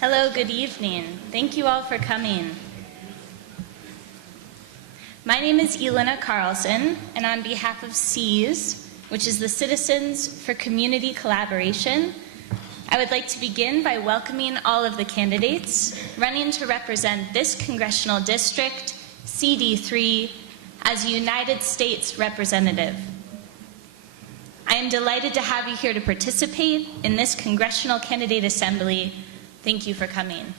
Hello, good evening. Thank you all for coming. My name is Elena Carlson, and on behalf of CEES, which is the Citizens for Community Collaboration, I would like to begin by welcoming all of the candidates running to represent this congressional district, CD3, as a United States representative. I am delighted to have you here to participate in this Congressional Candidate Assembly. Thank you for coming.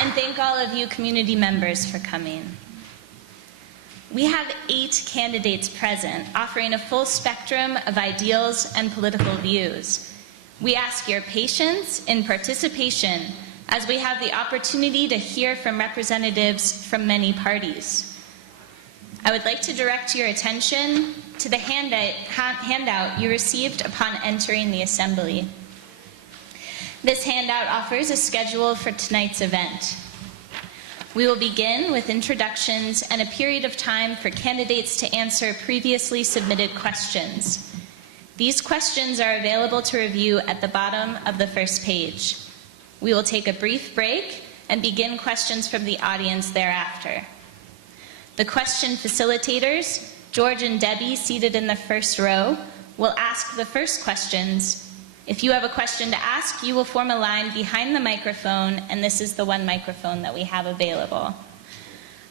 And thank all of you community members for coming. We have 8 candidates present, offering a full spectrum of ideals and political views. We ask your patience in participation as we have the opportunity to hear from representatives from many parties. I would like to direct your attention to the handout you received upon entering the assembly. This handout offers a schedule for tonight's event. We will begin with introductions and a period of time for candidates to answer previously submitted questions. These questions are available to review at the bottom of the first page. We will take a brief break and begin questions from the audience thereafter. The question facilitators, George and Debbie, seated in the first row, will ask the first questions. If you have a question to ask, you will form a line behind the microphone, and this is the one microphone that we have available.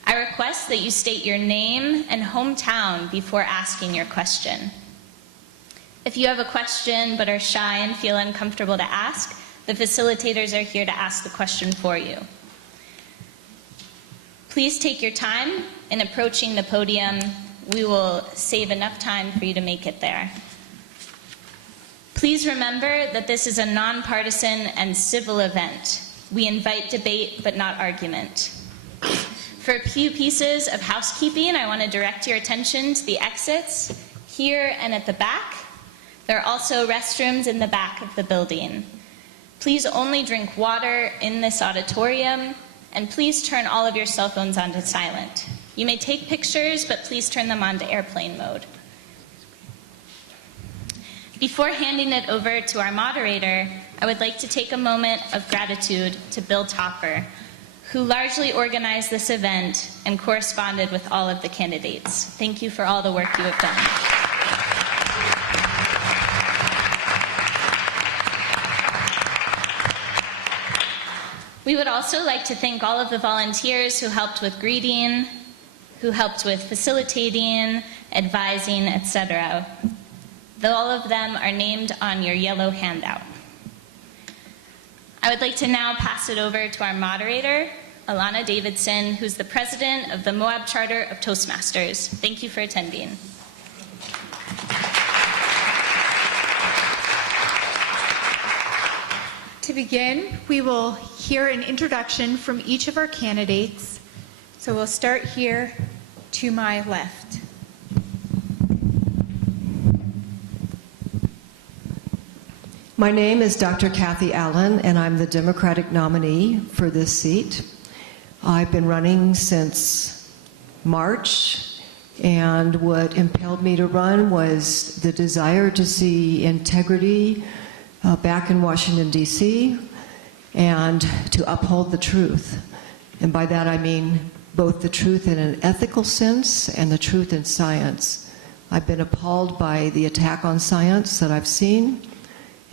I request that you state your name and hometown before asking your question. If you have a question but are shy and feel uncomfortable to ask, the facilitators are here to ask the question for you. Please take your time in approaching the podium. We will save enough time for you to make it there. Please remember that this is a nonpartisan and civil event. We invite debate but not argument. For a few pieces of housekeeping, I want to direct your attention to the exits here and at the back. There are also restrooms in the back of the building. Please only drink water in this auditorium, and please turn all of your cell phones onto silent. You may take pictures, but please turn them onto airplane mode. Before handing it over to our moderator, I would like to take a moment of gratitude to Bill Topper, who largely organized this event and corresponded with all of the candidates. Thank you for all the work you have done. We would also like to thank all of the volunteers who helped with greeting, who helped with facilitating, advising, etc. All of them are named on your yellow handout. I would like to now pass it over to our moderator, Alana Davidson, who's the president of the Moab Charter of Toastmasters. Thank you for attending. To begin, we will hear an introduction from each of our candidates. So we'll start here to my left. My name is Dr. Kathy Allen, and I'm the Democratic nominee for this seat. I've been running since March, and what impelled me to run was the desire to see integrity back in Washington, D.C., and to uphold the truth. And by that I mean both the truth in an ethical sense and the truth in science. I've been appalled by the attack on science that I've seen,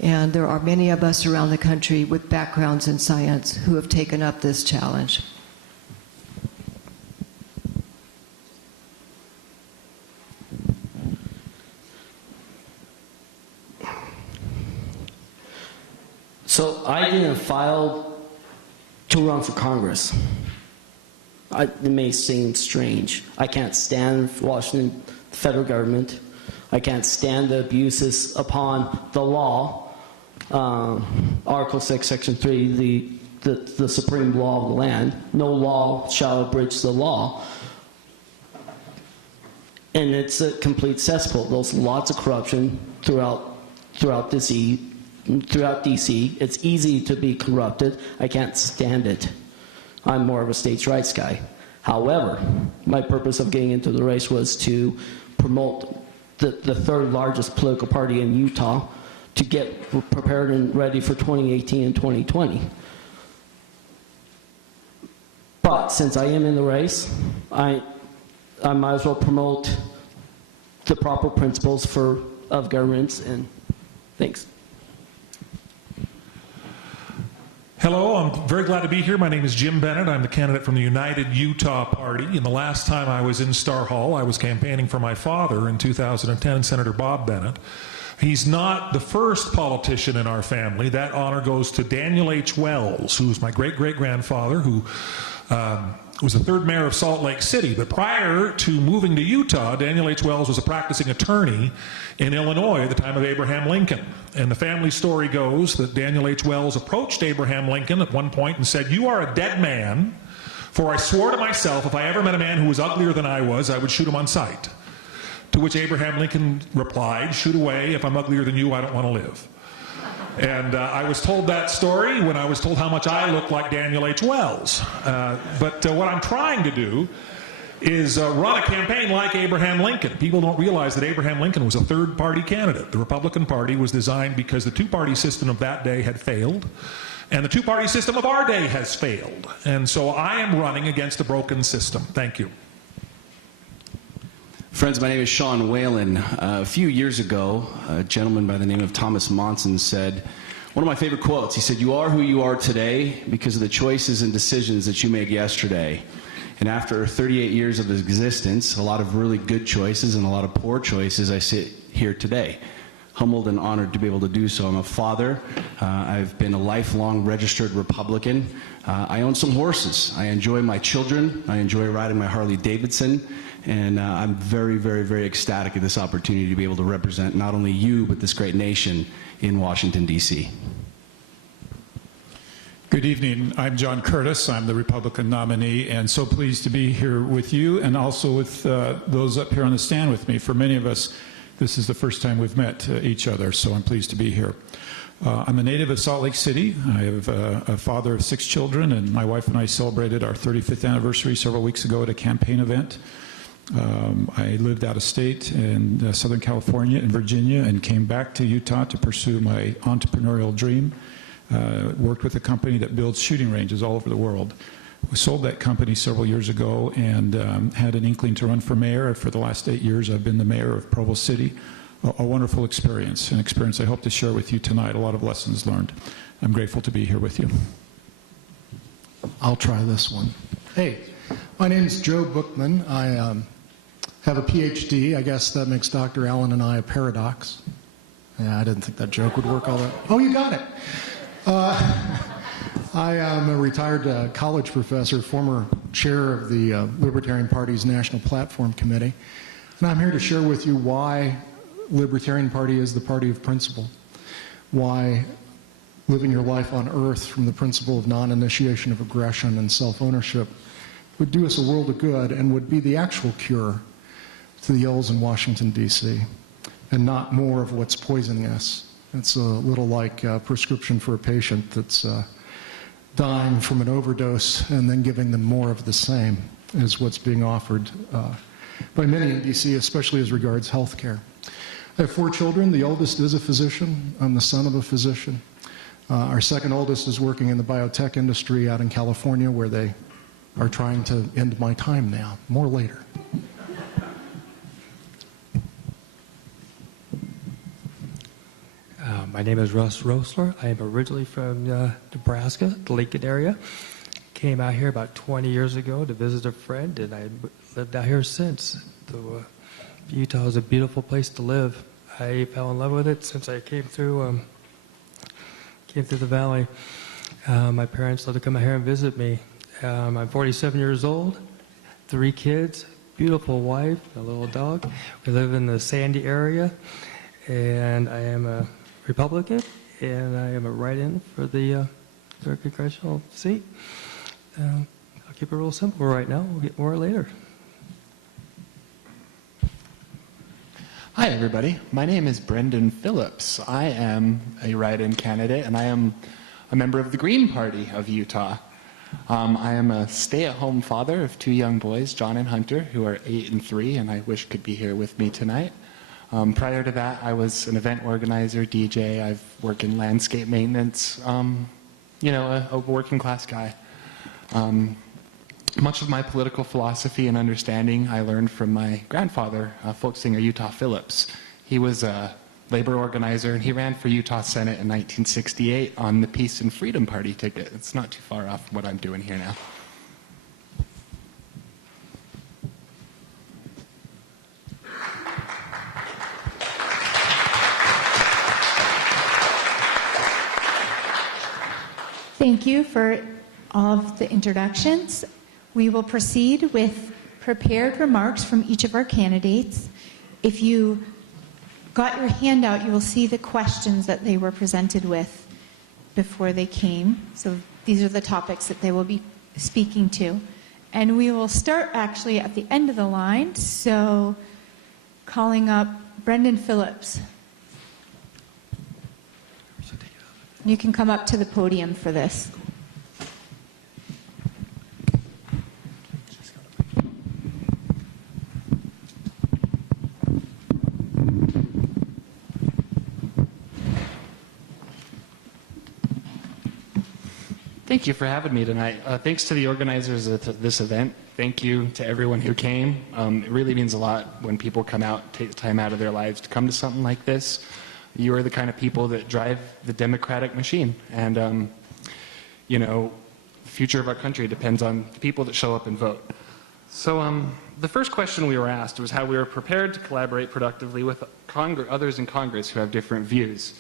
and there are many of us around the country with backgrounds in science who have taken up this challenge. So I didn't file to run for Congress. It may seem strange. I can't stand Washington federal government. I can't stand the abuses upon the law. Article 6, Section 3, the supreme law of the land. No law shall abridge the law. And it's a complete cesspool. There's lots of corruption throughout DC. It's easy to be corrupted. I can't stand it. I'm more of a states' rights guy. However, my purpose of getting into the race was to promote the third largest political party in Utah, to get prepared and ready for 2018 and 2020. But since I am in the race, I might as well promote the proper principles of governments, and thanks. Hello, I'm very glad to be here. My name is Jim Bennett. I'm the candidate from the United Utah Party. And the last time I was in Star Hall, I was campaigning for my father in 2010, Senator Bob Bennett. He's not the first politician in our family. That honor goes to Daniel H. Wells, who was my great-great-grandfather, who was the third mayor of Salt Lake City. But prior to moving to Utah, Daniel H. Wells was a practicing attorney in Illinois at the time of Abraham Lincoln. And the family story goes that Daniel H. Wells approached Abraham Lincoln at one point and said, "You are a dead man, for I swore to myself if I ever met a man who was uglier than I was, I would shoot him on sight." To which Abraham Lincoln replied, "Shoot away. If I'm uglier than you, I don't want to live." And I was told that story when I was told how much I look like Daniel H. Wells. But what I'm trying to do is run a campaign like Abraham Lincoln. People don't realize that Abraham Lincoln was a third-party candidate. The Republican Party was designed because the two-party system of that day had failed, and the two-party system of our day has failed. And so I am running against a broken system. Thank you. Friends, my name is Sean Whalen. A few years ago, a gentleman by the name of Thomas Monson said, one of my favorite quotes, he said, "You are who you are today because of the choices and decisions that you made yesterday." And after 38 years of existence, a lot of really good choices and a lot of poor choices, I sit here today. Humbled and honored to be able to do so. I'm a father. I've been a lifelong registered Republican. I own some horses. I enjoy my children. I enjoy riding my Harley Davidson. And I'm very, very, very ecstatic at this opportunity to be able to represent not only you, but this great nation in Washington, D.C. Good evening. I'm John Curtis. I'm the Republican nominee, and so pleased to be here with you and also with those up here on the stand with me. For many of us, this is the first time we've met each other, so I'm pleased to be here. I'm a native of Salt Lake City. I have a father of 6 children, and my wife and I celebrated our 35th anniversary several weeks ago at a campaign event. I lived out of state in Southern California and Virginia and came back to Utah to pursue my entrepreneurial dream. Worked with a company that builds shooting ranges all over the world. We sold that company several years ago and had an inkling to run for mayor. For the last 8 years, I've been the mayor of Provo City. A wonderful experience, an experience I hope to share with you tonight. A lot of lessons learned. I'm grateful to be here with you. I'll try this one. Hey, my name is Joe Buckman. I have a PhD. I guess that makes Dr. Allen and I a paradox. Yeah, I didn't think that joke would work all that. Oh, you got it. I am a retired college professor, former chair of the Libertarian Party's National Platform Committee. And I'm here to share with you why Libertarian Party is the party of principle. Why living your life on earth from the principle of non-initiation of aggression and self-ownership would do us a world of good and would be the actual cure to the ills in Washington, D.C., and not more of what's poisoning us. It's a little like a prescription for a patient that's dying from an overdose and then giving them more of the same is what's being offered by many in D.C., especially as regards health care. I have 4 children. The oldest is a physician. I'm the son of a physician. Our second oldest is working in the biotech industry out in California, where they are trying to end my time now. More later. My name is Russ Roesler. I am originally from Nebraska, the Lincoln area. Came out here about 20 years ago to visit a friend, and I lived out here since. Utah is a beautiful place to live. I fell in love with it since I came through the valley. My parents loved to come out here and visit me. I'm 47 years old, 3 kids, beautiful wife, a little dog. We live in the Sandy area, and I am a Republican, and I am a write-in for the third congressional seat. I'll keep it real simple right now. We'll get more later. Hi, everybody. My name is Brendon Philips. I am a write-in candidate, and I am a member of the Green Party of Utah. I am a stay-at-home father of 2 young boys, John and Hunter, who are 8 and 3, and I wish could be here with me tonight. Prior to that, I was an event organizer, DJ. I've worked in landscape maintenance, a working class guy. Much of my political philosophy and understanding I learned from my grandfather, folk singer Utah Philips. He was a labor organizer, and he ran for Utah Senate in 1968 on the Peace and Freedom Party ticket. It's not too far off what I'm doing here now. Thank you for all of the introductions. We will proceed with prepared remarks from each of our candidates. If you got your handout, you will see the questions that they were presented with before they came. So these are the topics that they will be speaking to. And we will start actually at the end of the line, so calling up Brendon Philips. You can come up to the podium for this. Thank you for having me tonight. Thanks to the organizers of this event. Thank you to everyone who came. It really means a lot when people come out, take the time out of their lives to come to something like this. You are the kind of people that drive the democratic machine. And, the future of our country depends on the people that show up and vote. So the first question we were asked was how we were prepared to collaborate productively with others in Congress who have different views.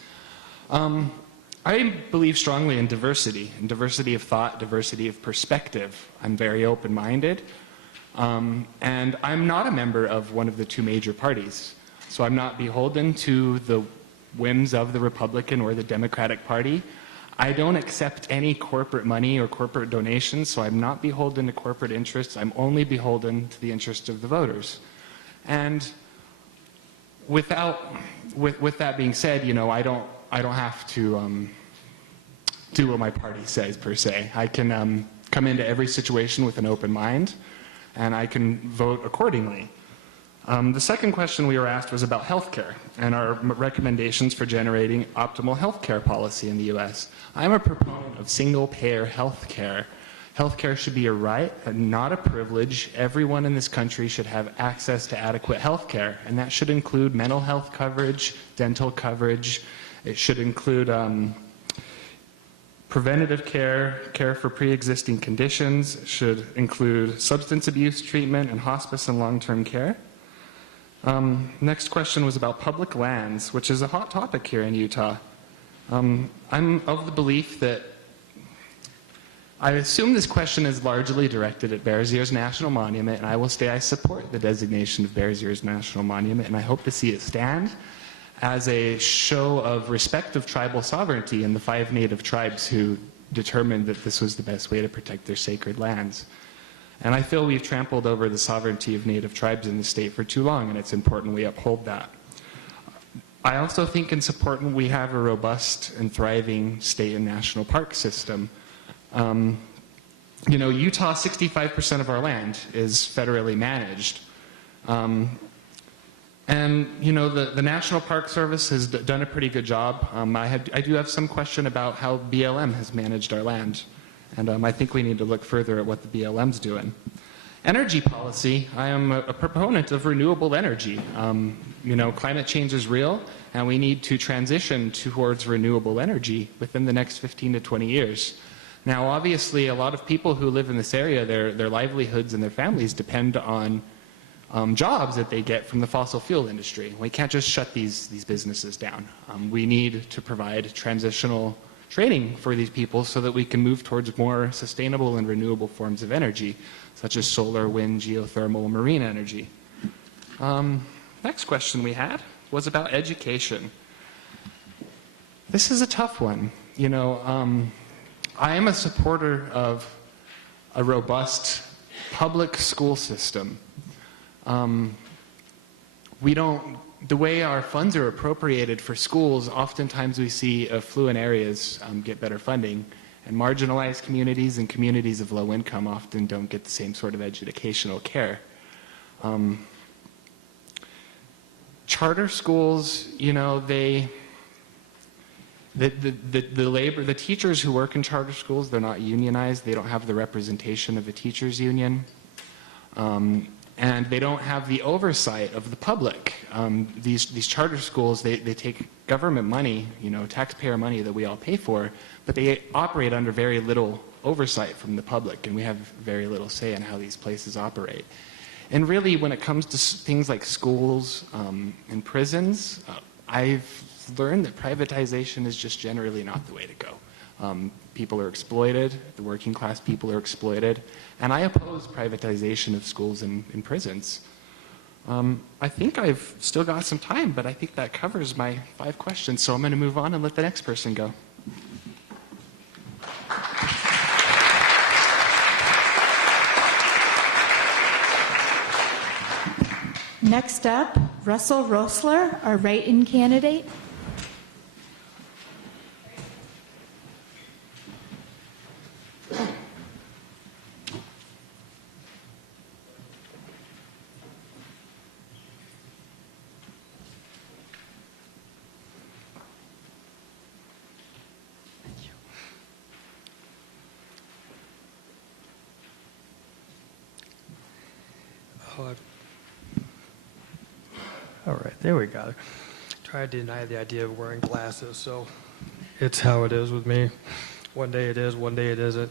I believe strongly in diversity of thought, diversity of perspective. I'm very open-minded. And I'm not a member of one of the two major parties. So I'm not beholden to the whims of the Republican or the Democratic Party. I don't accept any corporate money or corporate donations, so I'm not beholden to corporate interests. I'm only beholden to the interests of the voters. And with that being said, I don't have to do what my party says, per se. I can come into every situation with an open mind, and I can vote accordingly. The second question we were asked was about healthcare and our recommendations for generating optimal healthcare policy in the U.S. I'm a proponent of single-payer healthcare. Healthcare should be a right and not a privilege. Everyone in this country should have access to adequate healthcare, and that should include mental health coverage, dental coverage. It should include preventative care, care for pre-existing conditions. It should include substance abuse treatment and hospice and long-term care. Next question was about public lands, which is a hot topic here in Utah. I'm of the belief that I assume this question is largely directed at Bears Ears National Monument, and I will say I support the designation of Bears Ears National Monument, and I hope to see it stand as a show of respect of tribal sovereignty and the 5 native tribes who determined that this was the best way to protect their sacred lands. And I feel we've trampled over the sovereignty of native tribes in the state for too long, and it's important we uphold that. I also think it's important we have a robust and thriving state and national park system. Utah, 65% of our land is federally managed. The National Park Service has done a pretty good job. I do have some question about how BLM has managed our land. And I think we need to look further at what the BLM's doing. Energy policy, I am a proponent of renewable energy. Climate change is real, and we need to transition towards renewable energy within the next 15 to 20 years. Now, obviously, a lot of people who live in this area, their livelihoods and their families depend on jobs that they get from the fossil fuel industry. We can't just shut these businesses down. We need to provide transitional training for these people so that we can move towards more sustainable and renewable forms of energy, such as solar, wind, geothermal, marine energy. Next question we had was about education. This is a tough one. I am a supporter of a robust public school system. The way our funds are appropriated for schools, oftentimes we see affluent areas get better funding, and marginalized communities and communities of low income often don't get the same sort of educational care. charter schools, you know, the teachers who work in charter schools, they're not unionized. They don't have the representation of a teachers union. And they don't have the oversight of the public. These charter schools, they take government money, you know, taxpayer money that we all pay for, but they operate under very little oversight from the public, and we have very little say in how these places operate. And really, when it comes to things like schools and prisons, I've learned that privatization is just generally not the way to go. People are exploited, the working class people are exploited, and I oppose privatization of schools and prisons. I think I've still got some time, but I think that covers my 5 questions, so I'm going to move on and let the next person go. Next up, Russell Roesler, our write-in candidate. All right, there we go. Try to deny the idea of wearing glasses, so it's how it is with me. One day it is, one day it isn't.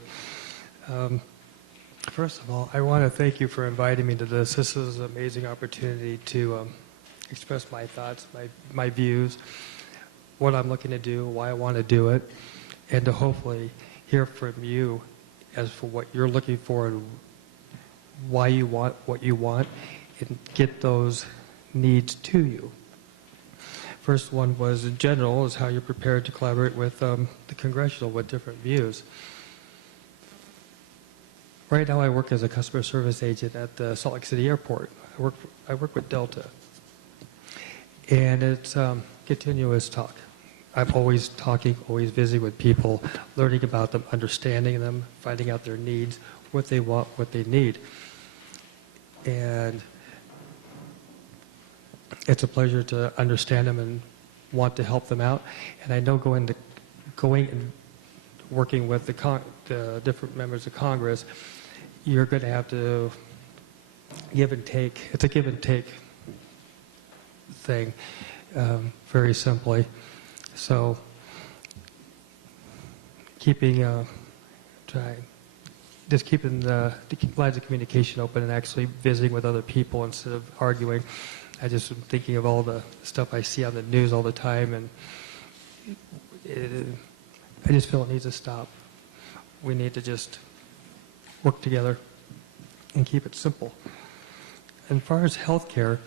First of all, I want to thank you for inviting me to this. This is an amazing opportunity to express my thoughts, my views, what I'm looking to do, why I want to do it, and to hopefully hear from you as for what you're looking for and why you want what you want, and get those needs to you. First one was, in general, is how you're prepared to collaborate with the Congressional with different views. Right now I work as a customer service agent at the Salt Lake City Airport. I work with Delta. And it's continuous talk. I'm always talking, always visiting with people, learning about them, understanding them, finding out their needs, what they want, what they need. And it's a pleasure to understand them and want to help them out. And I know going and working with the different members of Congress, you're going to have to give and take. It's a give and take thing, very simply. So keeping the lines of communication open and actually visiting with other people instead of arguing. I just am thinking of all the stuff I see on the news all the time, and I just feel it needs to stop. We need to just work together and keep it simple. And as far as healthcare,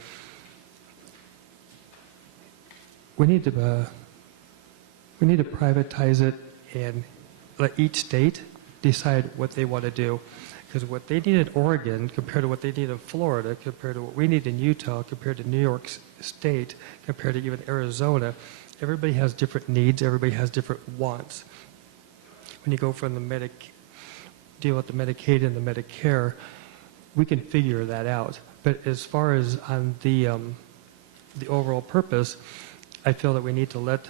we need to privatize it and let each state decide what they want to do. Because what they need in Oregon compared to what they need in Florida, compared to what we need in Utah, compared to New York State, compared to even Arizona, everybody has different needs, everybody has different wants. When you go from the deal with the Medicaid and the Medicare, we can figure that out. But as far as on the overall purpose, I feel that we need to let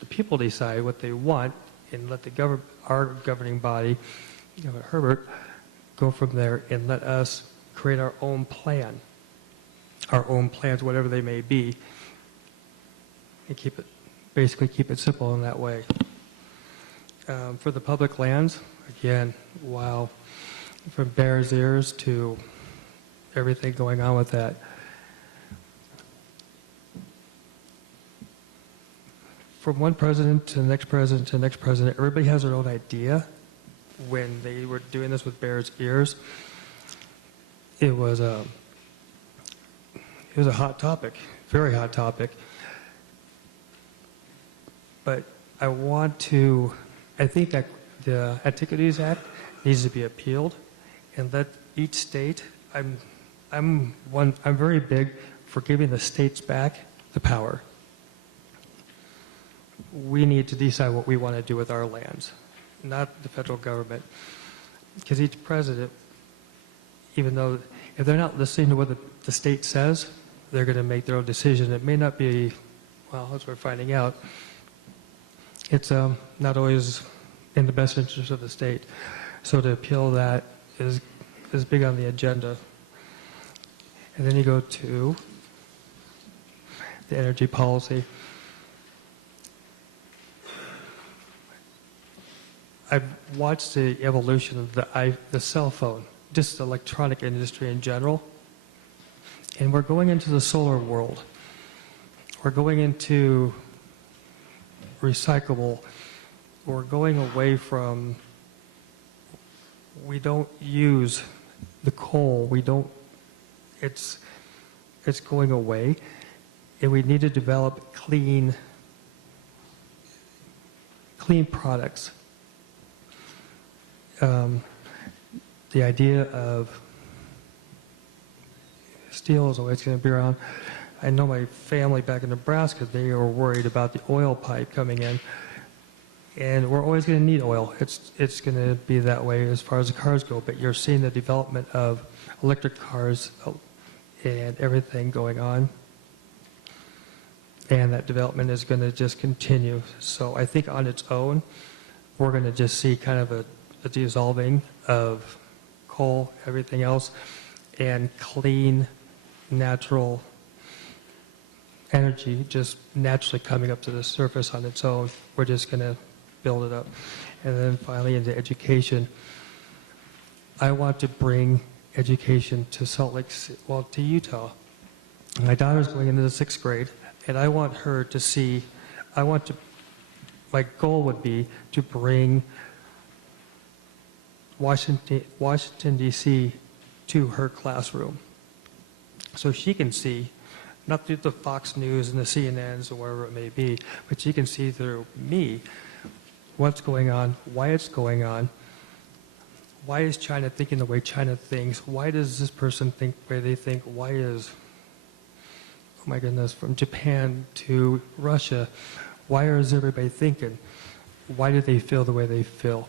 the people decide what they want and let our governing body, Governor Herbert, go from there and let us create our own plan, our own plans, whatever they may be, and basically keep it simple in that way. For the public lands, again, wow, from Bears Ears to everything going on with that. From one president to the next president to the next president, everybody has their own idea. When they were doing this with Bears Ears, it was a hot topic, very hot topic. But I think that the Antiquities Act needs to be appealed, and let each state. I'm very big for giving the states back the power. We need to decide what we want to do with our lands, not the federal government. Because each president, even though if they're not listening to what the state says, they're going to make their own decision. It may not be, well, as we're finding out, it's not always in the best interest of the state. So to appeal that is big on the agenda. And then you go to the energy policy. I've watched the evolution of the cell phone, just the electronic industry in general. And we're going into the solar world. We're going into recyclable. We're going away from, we don't use the coal. It's going away. And we need to develop clean products. The idea of steel is always going to be around. I know my family back in Nebraska, they were worried about the oil pipe coming in. And we're always going to need oil. It's going to be that way as far as the cars go. But you're seeing the development of electric cars and everything going on. And that development is going to just continue. So I think on its own, we're going to just see kind of a dissolving of coal, everything else, and clean, natural energy just naturally coming up to the surface on its own. We're just going to build it up. And then finally into education. I want to bring education to Salt Lake City, well, to Utah. My daughter's going into the 6th grade, and I want her to see, my goal would be to bring Washington, D.C. to her classroom so she can see, not through the Fox News and the CNNs or wherever it may be, but she can see through me what's going on, why it's going on, why is China thinking the way China thinks, why does this person think the way they think, why is, oh my goodness, from Japan to Russia, why is everybody thinking, why do they feel the way they feel?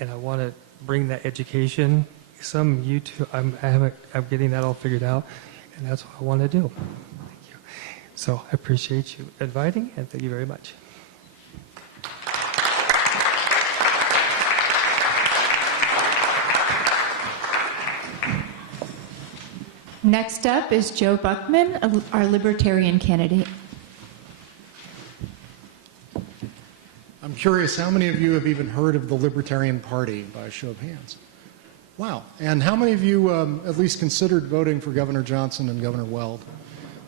And I want to bring that education. Some YouTube, I'm getting that all figured out, and that's what I want to do. Thank you. So I appreciate you inviting, and thank you very much. Next up is Joe Buckman, our Libertarian candidate. I'm curious, how many of you have even heard of the Libertarian Party by a show of hands? Wow. And how many of you at least considered voting for Governor Johnson and Governor Weld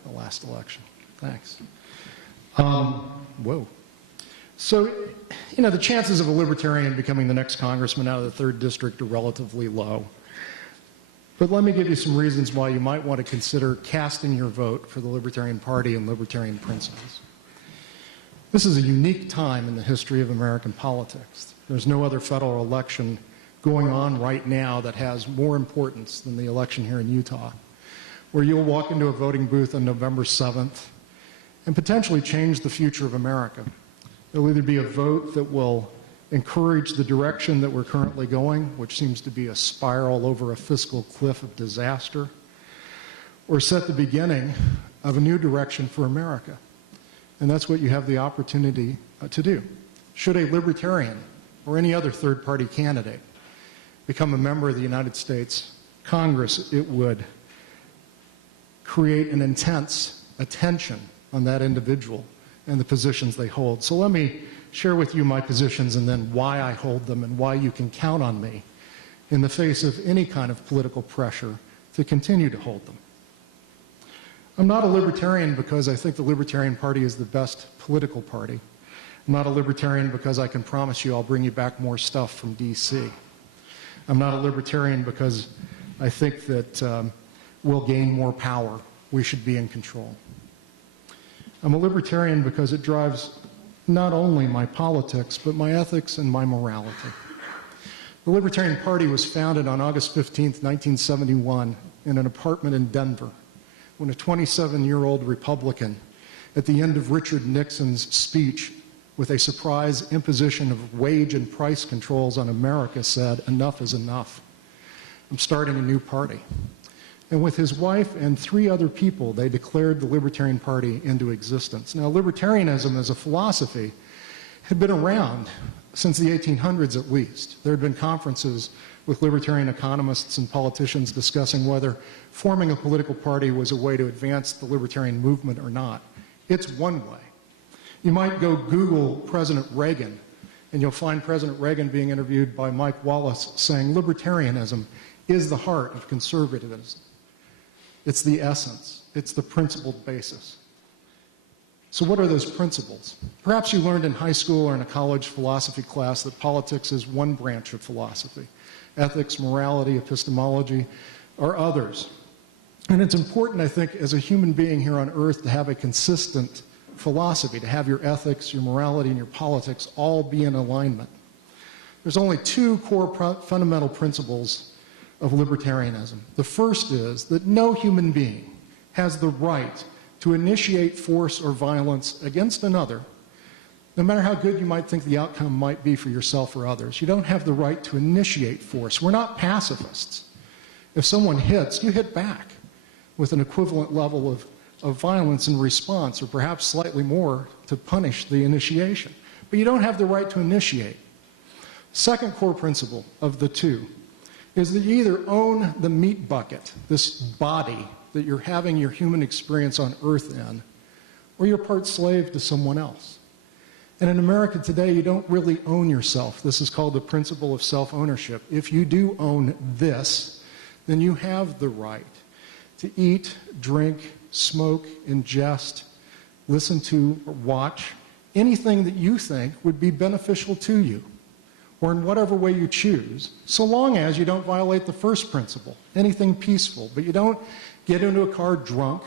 in the last election? Thanks. Whoa. So, the chances of a Libertarian becoming the next congressman out of the 3rd District are relatively low. But let me give you some reasons why you might want to consider casting your vote for the Libertarian Party and libertarian principles. This is a unique time in the history of American politics. There's no other federal election going on right now that has more importance than the election here in Utah, where you'll walk into a voting booth on November 7th and potentially change the future of America. There'll either be a vote that will encourage the direction that we're currently going, which seems to be a spiral over a fiscal cliff of disaster, or set the beginning of a new direction for America. And that's what you have the opportunity to do. Should a Libertarian or any other third-party candidate become a member of the United States Congress, it would create an intense attention on that individual and the positions they hold. So let me share with you my positions and then why I hold them and why you can count on me in the face of any kind of political pressure to continue to hold them. I'm not a Libertarian because I think the Libertarian Party is the best political party. I'm not a Libertarian because I can promise you I'll bring you back more stuff from D.C. I'm not a Libertarian because I think that we'll gain more power. We should be in control. I'm a Libertarian because it drives not only my politics, but my ethics and my morality. The Libertarian Party was founded on August 15th, 1971, in an apartment in Denver, when a 27-year-old Republican, at the end of Richard Nixon's speech with a surprise imposition of wage and price controls on America, said, "Enough is enough. I'm starting a new party." And with his wife and 3 other people, they declared the Libertarian Party into existence. Now, libertarianism as a philosophy had been around since the 1800s at least. There had been conferences with libertarian economists and politicians discussing whether forming a political party was a way to advance the libertarian movement or not. It's one way. You might go Google President Reagan, and you'll find President Reagan being interviewed by Mike Wallace saying libertarianism is the heart of conservatism. It's the essence. It's the principled basis. So what are those principles? Perhaps you learned in high school or in a college philosophy class that politics is one branch of philosophy. Ethics, morality, epistemology are others. And it's important, I think, as a human being here on earth to have a consistent philosophy, to have your ethics, your morality, and your politics all be in alignment. There's only 2 core fundamental principles of libertarianism. The first is that no human being has the right to initiate force or violence against another, no matter how good you might think the outcome might be for yourself or others. You don't have the right to initiate force. We're not pacifists. If someone hits, you hit back with an equivalent level of violence in response, or perhaps slightly more to punish the initiation. But you don't have the right to initiate. Second core principle of the 2 is that you either own the meat bucket, this body that you're having your human experience on earth in, or you're part slave to someone else. And in America today, you don't really own yourself. This is called the principle of self-ownership. If you do own this, then you have the right to eat, drink, smoke, ingest, listen to, or watch anything that you think would be beneficial to you, or in whatever way you choose, so long as you don't violate the first principle, anything peaceful, but you don't get into a car drunk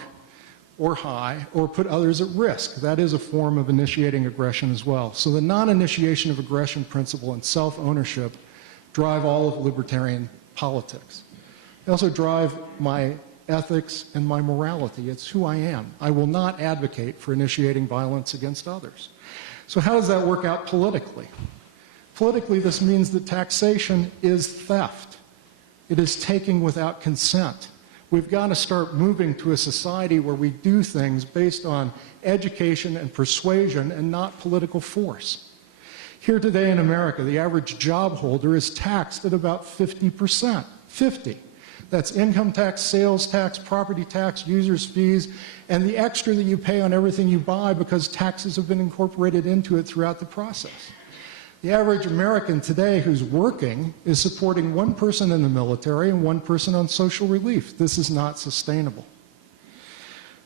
or high or put others at risk. That is a form of initiating aggression as well. So the non-initiation of aggression principle and self-ownership drive all of libertarian politics. They also drive my ethics and my morality. It's who I am. I will not advocate for initiating violence against others. So how does that work out politically? Politically, this means that taxation is theft. It is taking without consent. We've got to start moving to a society where we do things based on education and persuasion and not political force. Here today in America, the average job holder is taxed at about 50%. 50. That's income tax, sales tax, property tax, users' fees, and the extra that you pay on everything you buy because taxes have been incorporated into it throughout the process. The average American today who's working is supporting 1 person in the military and 1 person on social relief. This is not sustainable.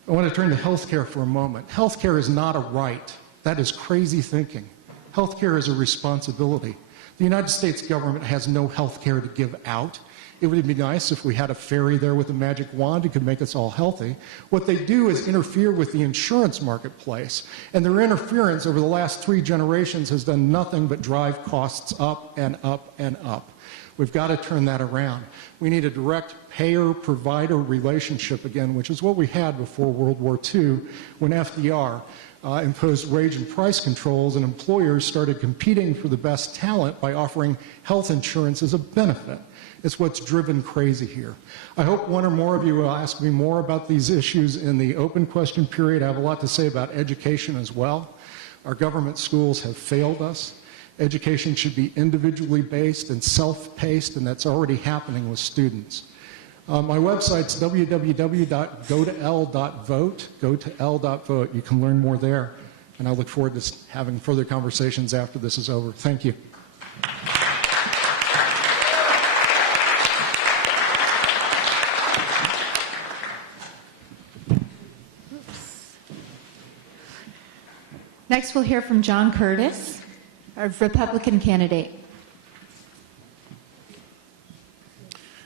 I want to turn to healthcare for a moment. Healthcare is not a right. That is crazy thinking. Healthcare is a responsibility. The United States government has no healthcare to give out. It would be nice if we had a fairy there with a magic wand who could make us all healthy. What they do is interfere with the insurance marketplace, and their interference over the last 3 generations has done nothing but drive costs up and up and up. We've got to turn that around. We need a direct payer-provider relationship again, which is what we had before World War II when FDR imposed wage and price controls, and employers started competing for the best talent by offering health insurance as a benefit. It's what's driven crazy here. I hope 1 or more of you will ask me more about these issues in the open question period. I have a lot to say about education as well. Our government schools have failed us. Education should be individually based and self-paced, and that's already happening with students. My website's www.gotoL.vote, gotoL.vote. You can learn more there, and I look forward to having further conversations after this is over. Thank you. Next, we'll hear from John Curtis, our Republican candidate.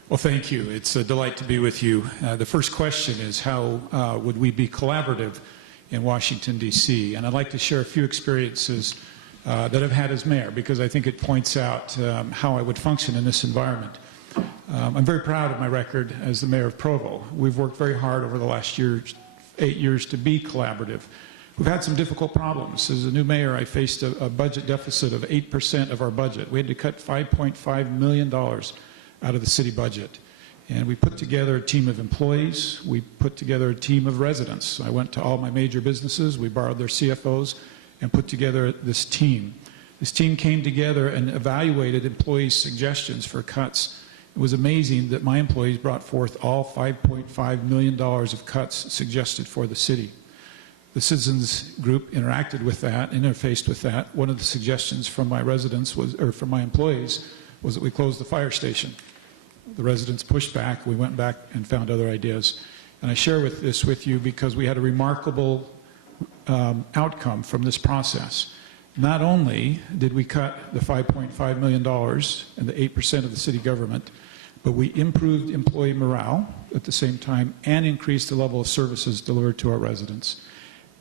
Well, thank you. It's a delight to be with you. The first question is how would we be collaborative in Washington, D.C.? And I'd like to share a few experiences that I've had as mayor because I think it points out how I would function in this environment. I'm very proud of my record as the mayor of Provo. We've worked very hard over the last 8 years to be collaborative. We've had some difficult problems. As a new mayor, I faced a budget deficit of 8% of our budget. We had to cut $5.5 million out of the city budget. And we put together a team of employees. We put together a team of residents. I went to all my major businesses. We borrowed their CFOs and put together this team. This team came together and evaluated employees' suggestions for cuts. It was amazing that my employees brought forth all $5.5 million of cuts suggested for the city. The citizens group interacted with that, interfaced with that. One of the suggestions from my residents was, or from my employees, was that we close the fire station. The residents pushed back. We went back and found other ideas. And I share this with you because we had a remarkable outcome from this process. Not only did we cut the $5.5 million and the 8% of the city government, but we improved employee morale at the same time and increased the level of services delivered to our residents.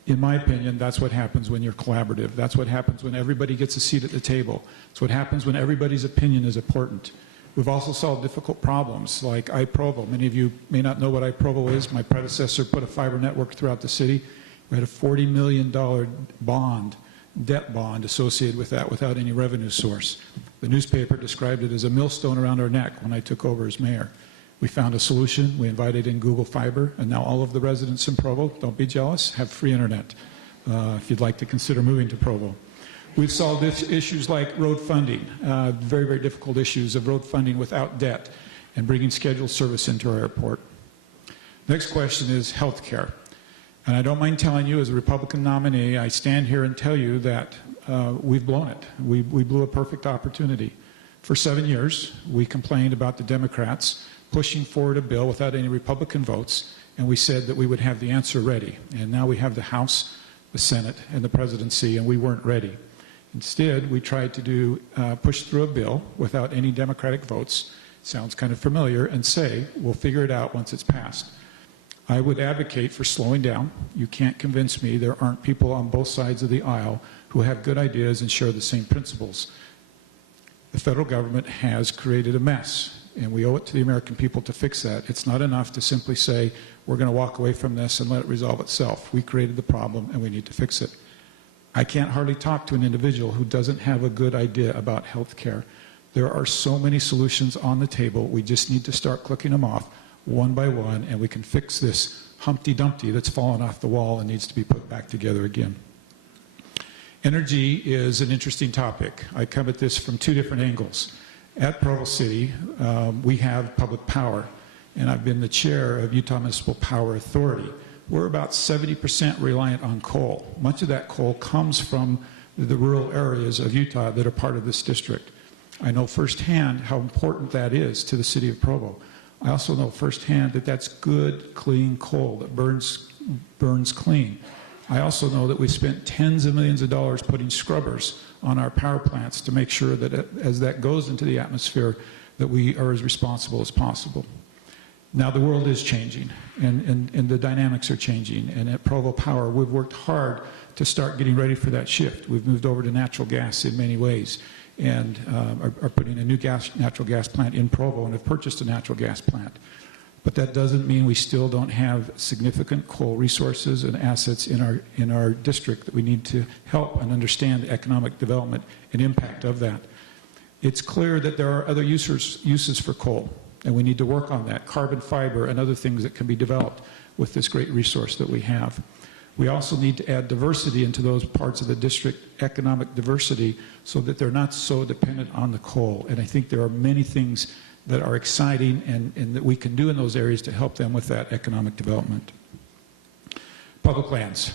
In my opinion, that's what happens when you're collaborative. That's what happens when everybody gets a seat at the table. It's what happens when everybody's opinion is important. We've also solved difficult problems like iProvo. Many of you may not know what iProvo is. My predecessor put a fiber network throughout the city. We had a $40 million debt bond associated with that without any revenue source. The newspaper described it as a millstone around our neck when I took over as mayor. We found a solution. We invited in Google Fiber, and now all of the residents in Provo, don't be jealous, have free internet if you'd like to consider moving to Provo. We've solved issues like road funding, very, very difficult issues of road funding without debt and bringing scheduled service into our airport. Next question is health care. And I don't mind telling you, as a Republican nominee, I stand here and tell you that we've blown it. We blew a perfect opportunity. For 7 years, we complained about the Democrats pushing forward a bill without any Republican votes, and we said that we would have the answer ready. And now we have the House, the Senate, and the presidency, and we weren't ready. Instead, we tried to push through a bill without any Democratic votes, sounds kind of familiar, and say, we'll figure it out once it's passed. I would advocate for slowing down. You can't convince me there aren't people on both sides of the aisle who have good ideas and share the same principles. The federal government has created a mess, and we owe it to the American people to fix that. It's not enough to simply say, we're going to walk away from this and let it resolve itself. We created the problem, and we need to fix it. I can't hardly talk to an individual who doesn't have a good idea about health care. There are so many solutions on the table. We just need to start clicking them off one by one, and we can fix this Humpty Dumpty that's fallen off the wall and needs to be put back together again. Energy is an interesting topic. I come at this from two different angles. At Provo City, we have public power, and I've been the chair of Utah Municipal Power Authority. We're about 70% reliant on coal. Much of that coal comes from the rural areas of Utah that are part of this district. I know firsthand how important that is to the city of Provo. I also know firsthand that that's good, clean coal that burns clean. I also know that we spent tens of millions of dollars putting scrubbers on our power plants to make sure that as that goes into the atmosphere, that we are as responsible as possible. Now the world is changing, and the dynamics are changing, and at Provo Power, we've worked hard to start getting ready for that shift. We've moved over to natural gas in many ways, and are putting a new natural gas plant in Provo, and have purchased a natural gas plant. But that doesn't mean we still don't have significant coal resources and assets in our district that we need to help and understand the economic development and impact of that. It's clear that there are other uses for coal, and we need to work on that, carbon fiber and other things that can be developed with this great resource that we have. We also need to add diversity into those parts of the district, economic diversity, so that they're not so dependent on the coal. And I think there are many things that are exciting and that we can do in those areas to help them with that economic development. Public lands.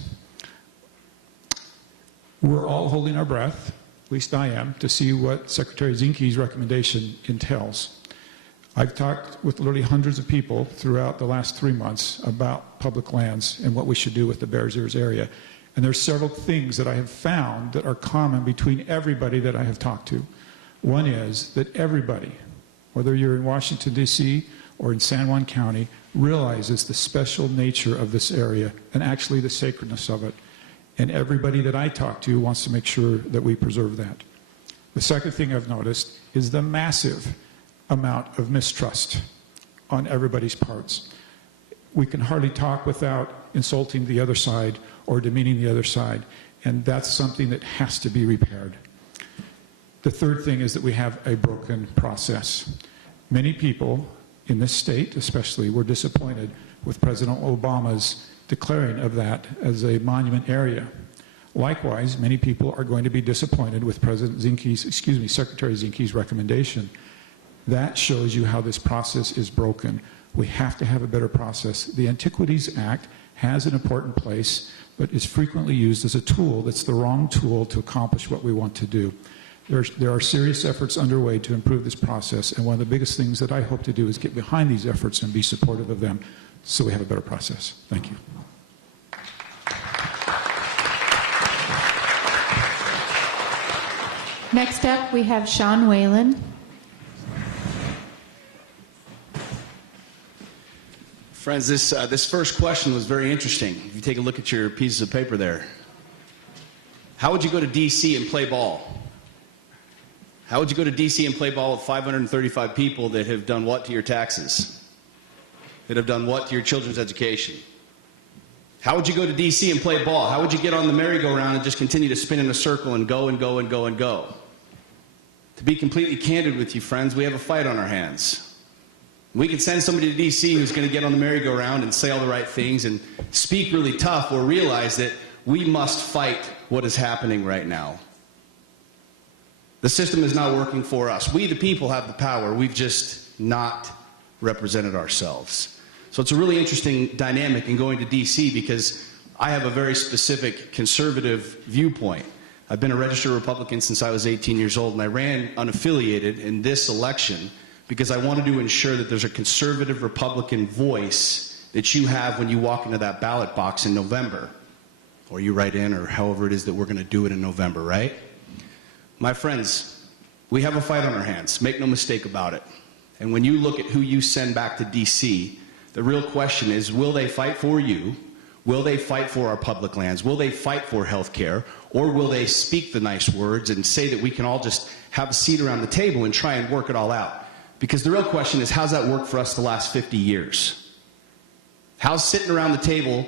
We're all holding our breath, at least I am, to see what Secretary Zinke's recommendation entails. I've talked with literally hundreds of people throughout the last 3 months about public lands and what we should do with the Bears Ears area. And there's several things that I have found that are common between everybody that I have talked to. One is that everybody, whether you're in Washington, D.C. or in San Juan County, realizes the special nature of this area and actually the sacredness of it. And everybody that I talk to wants to make sure that we preserve that. The second thing I've noticed is the massive amount of mistrust on everybody's parts. We can hardly talk without insulting the other side or demeaning the other side, and that's something that has to be repaired. The third thing is that we have a broken process. Many people in this state especially were disappointed with President Obama's declaring of that as a monument area. Likewise, many people are going to be disappointed with Secretary Zinke's recommendation. That shows you how this process is broken. We have to have a better process. The Antiquities Act has an important place, but is frequently used as a tool that's the wrong tool to accomplish what we want to do. There are serious efforts underway to improve this process, and one of the biggest things that I hope to do is get behind these efforts and be supportive of them so we have a better process. Thank you. Next up, we have Sean Whalen. Friends, this first question was very interesting. If you take a look at your pieces of paper there. How would you go to D.C. and play ball? How would you go to D.C. and play ball with 535 people that have done what to your taxes? That have done what to your children's education? How would you go to D.C. and play ball? How would you get on the merry-go-round and just continue to spin in a circle and go and go and go and go? To be completely candid with you, friends, we have a fight on our hands. We can send somebody to D.C. who's going to get on the merry-go-round and say all the right things and speak really tough, or realize that we must fight what is happening right now. The system is not working for us. We, the people, have the power. We've just not represented ourselves. So it's a really interesting dynamic in going to D.C. because I have a very specific conservative viewpoint. I've been a registered Republican since I was 18 years old, and I ran unaffiliated in this election because I wanted to ensure that there's a conservative Republican voice that you have when you walk into that ballot box in November, or you write in, or however it is that we're going to do it in November, right? My friends, we have a fight on our hands. Make no mistake about it. And when you look at who you send back to D.C., the real question is, will they fight for you? Will they fight for our public lands? Will they fight for health care? Or will they speak the nice words and say that we can all just have a seat around the table and try and work it all out? Because the real question is, how's that worked for us the last 50 years? How's sitting around the table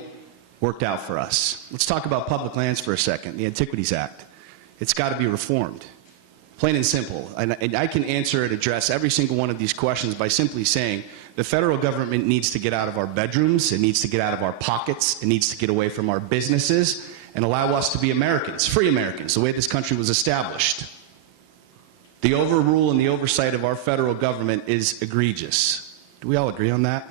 worked out for us? Let's talk about public lands for a second, the Antiquities Act. It's got to be reformed. Plain and simple. And I can answer and address every single one of these questions by simply saying the federal government needs to get out of our bedrooms, it needs to get out of our pockets, it needs to get away from our businesses and allow us to be Americans, free Americans, the way this country was established. The overrule and the oversight of our federal government is egregious. Do we all agree on that?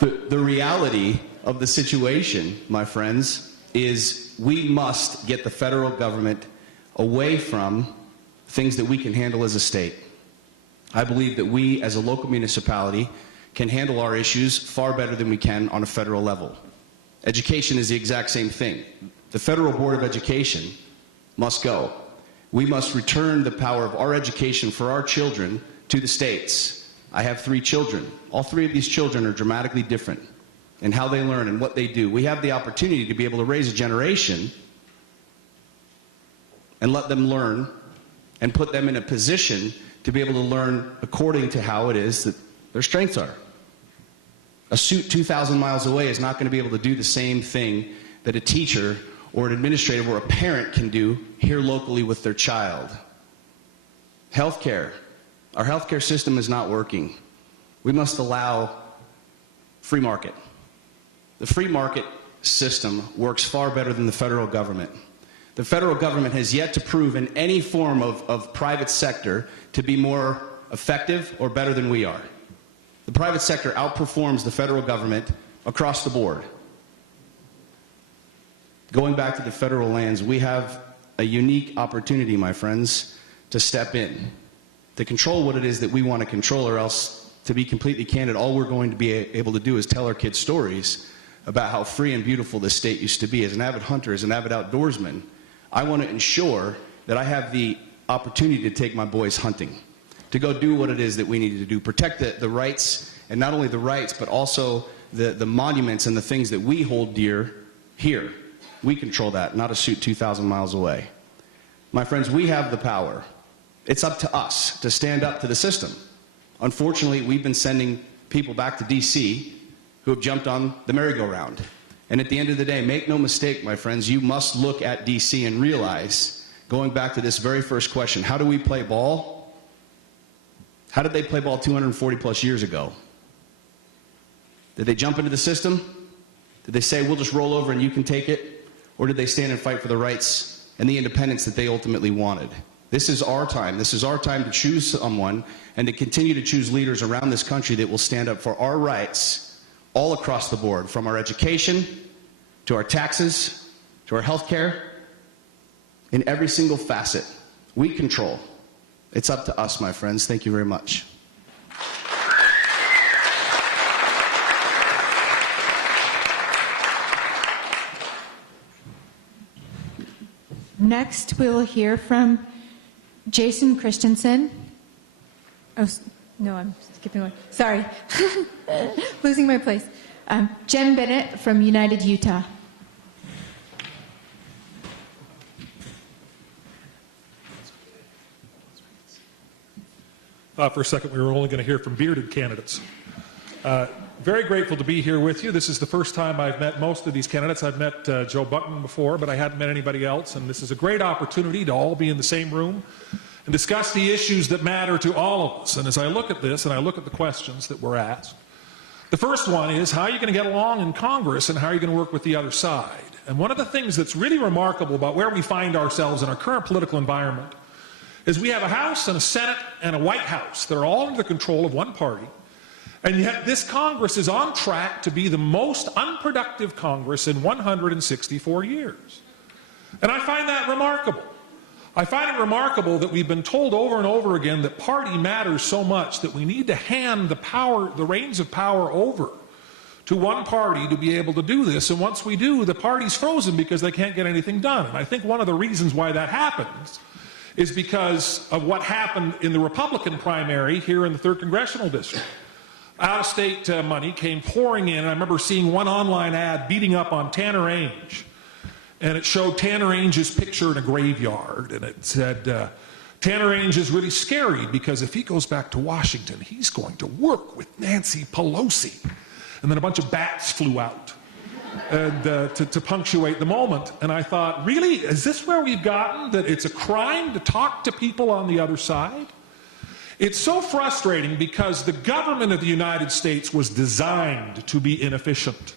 The reality of the situation, my friends, is we must get the federal government away from things that we can handle as a state. I believe that we, as a local municipality, can handle our issues far better than we can on a federal level. Education is the exact same thing. The Federal Board of Education must go. We must return the power of our education for our children to the states. I have 3 children. All 3 of these children are dramatically different in how they learn and what they do. We have the opportunity to be able to raise a generation and let them learn and put them in a position to be able to learn according to how it is that their strengths are. A suit 2,000 miles away is not going to be able to do the same thing that a teacher or an administrator or a parent can do here locally with their child. Healthcare. Our healthcare system is not working. We must allow free market. The free market system works far better than the federal government. The federal government has yet to prove in any form of private sector to be more effective or better than we are. The private sector outperforms the federal government across the board. Going back to the federal lands, we have a unique opportunity, my friends, to step in, to control what it is that we want to control, or else, to be completely candid, all we're going to be able to do is tell our kids stories about how free and beautiful this state used to be. As an avid hunter, as an avid outdoorsman, I want to ensure that I have the opportunity to take my boys hunting, to go do what it is that we need to do, protect the rights, and not only the rights, but also the monuments and the things that we hold dear here. We control that, not a suit 2,000 miles away. My friends, we have the power. It's up to us to stand up to the system. Unfortunately, we've been sending people back to D.C. who have jumped on the merry-go-round. And at the end of the day, make no mistake, my friends, you must look at D.C. and realize, going back to this very first question, how do we play ball? How did they play ball 240 plus years ago? Did they jump into the system? Did they say, we'll just roll over and you can take it? Or did they stand and fight for the rights and the independence that they ultimately wanted? This is our time. This is our time to choose someone and to continue to choose leaders around this country that will stand up for our rights all across the board, from our education to our taxes to our health care. In every single facet, we control. It's up to us, my friends. Thank you very much. Next, we'll hear from Jason Christensen. Oh, no, I'm skipping one. Sorry. Losing my place. Jen Bennett from United Utah. Thought for a second we were only going to hear from bearded candidates. Very grateful to be here with you. This is the first time I've met most of these candidates. I've met Joe Buckman before, but I hadn't met anybody else, and this is a great opportunity to all be in the same room and discuss the issues that matter to all of us. And as I look at this and I look at the questions that were asked, the first one is, how are you going to get along in Congress and how are you going to work with the other side? And one of the things that's really remarkable about where we find ourselves in our current political environment is we have a House and a Senate and a White House that are all under the control of one party, and yet this Congress is on track to be the most unproductive Congress in 164 years. And I find that remarkable. I find it remarkable that we've been told over and over again that party matters so much that we need to hand the reins of power over to one party to be able to do this. And once we do, the party's frozen because they can't get anything done. And I think one of the reasons why that happens is because of what happened in the Republican primary here in the 3rd Congressional District. Out-of-state money came pouring in, and I remember seeing one online ad beating up on Tanner Ainge, and it showed Tanner Ainge's picture in a graveyard, and it said, Tanner Ainge is really scary because if he goes back to Washington, he's going to work with Nancy Pelosi. And then a bunch of bats flew out and to punctuate the moment. And I thought, really, is this where we've gotten, that it's a crime to talk to people on the other side? It's so frustrating because the government of the United States was designed to be inefficient.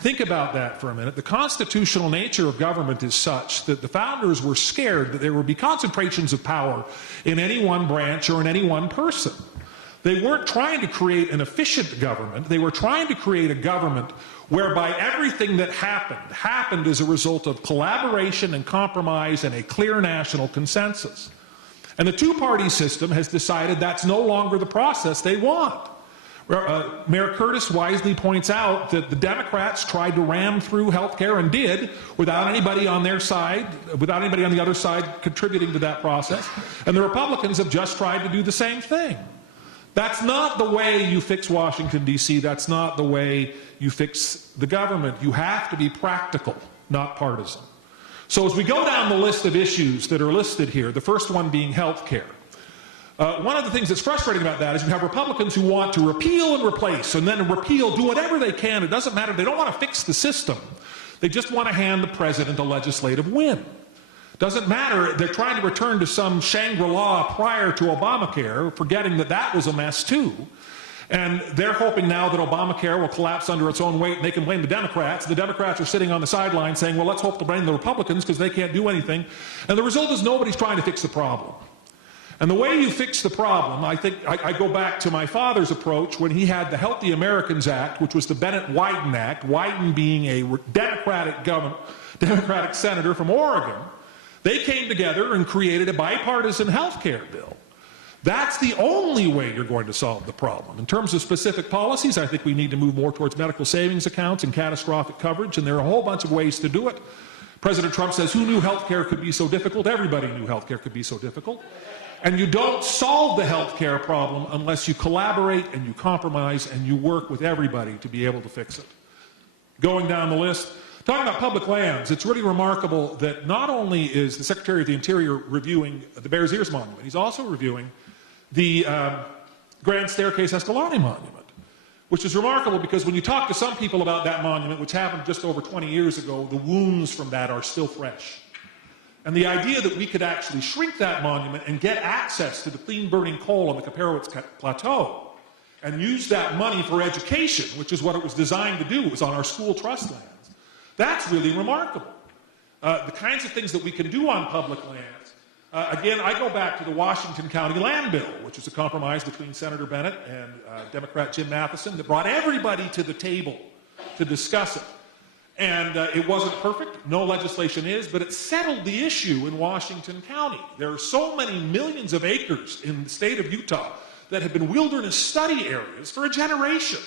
Think about that for a minute. The constitutional nature of government is such that the founders were scared that there would be concentrations of power in any one branch or in any one person. They weren't trying to create an efficient government. They were trying to create a government whereby everything that happened as a result of collaboration and compromise and a clear national consensus. And the two-party system has decided that's no longer the process they want. Mayor Curtis wisely points out that the Democrats tried to ram through health care and did without anybody on their side, without anybody on the other side contributing to that process. And the Republicans have just tried to do the same thing. That's not the way you fix Washington, D.C. That's not the way you fix the government. You have to be practical, not partisan. So as we go down the list of issues that are listed here, the first one being health care. One of the things that's frustrating about that is you have Republicans who want to repeal and replace, and then repeal, do whatever they can. It doesn't matter. They don't want to fix the system. They just want to hand the president a legislative win. Doesn't matter. They're trying to return to some Shangri-La prior to Obamacare, forgetting that that was a mess too. And they're hoping now that Obamacare will collapse under its own weight and they can blame the Democrats. The Democrats are sitting on the sidelines saying, well, let's hope to blame the Republicans because they can't do anything. And the result is nobody's trying to fix the problem. And the way you fix the problem, I think, I go back to my father's approach when he had the Healthy Americans Act, which was the Bennett-Wyden Act, Wyden being a Democratic senator from Oregon. They came together and created a bipartisan health care bill. That's the only way you're going to solve the problem. In terms of specific policies, I think we need to move more towards medical savings accounts and catastrophic coverage, and there are a whole bunch of ways to do it. President Trump says, who knew health care could be so difficult? Everybody knew health care could be so difficult. And you don't solve the health care problem unless you collaborate and you compromise and you work with everybody to be able to fix it. Going down the list, talking about public lands, it's really remarkable that not only is the Secretary of the Interior reviewing the Bears Ears Monument, he's also reviewing the Grand Staircase Escalante Monument, which is remarkable because when you talk to some people about that monument, which happened just over 20 years ago, the wounds from that are still fresh. And the idea that we could actually shrink that monument and get access to the clean burning coal on the Kaparowitz Plateau and use that money for education, which is what it was designed to do, it was on our school trust lands, that's really remarkable. The kinds of things that we can do on public lands. Again, I go back to the Washington County Land Bill, which was a compromise between Senator Bennett and Democrat Jim Matheson that brought everybody to the table to discuss it. And it wasn't perfect, no legislation is, but it settled the issue in Washington County. There are so many millions of acres in the state of Utah that have been wilderness study areas for a generation.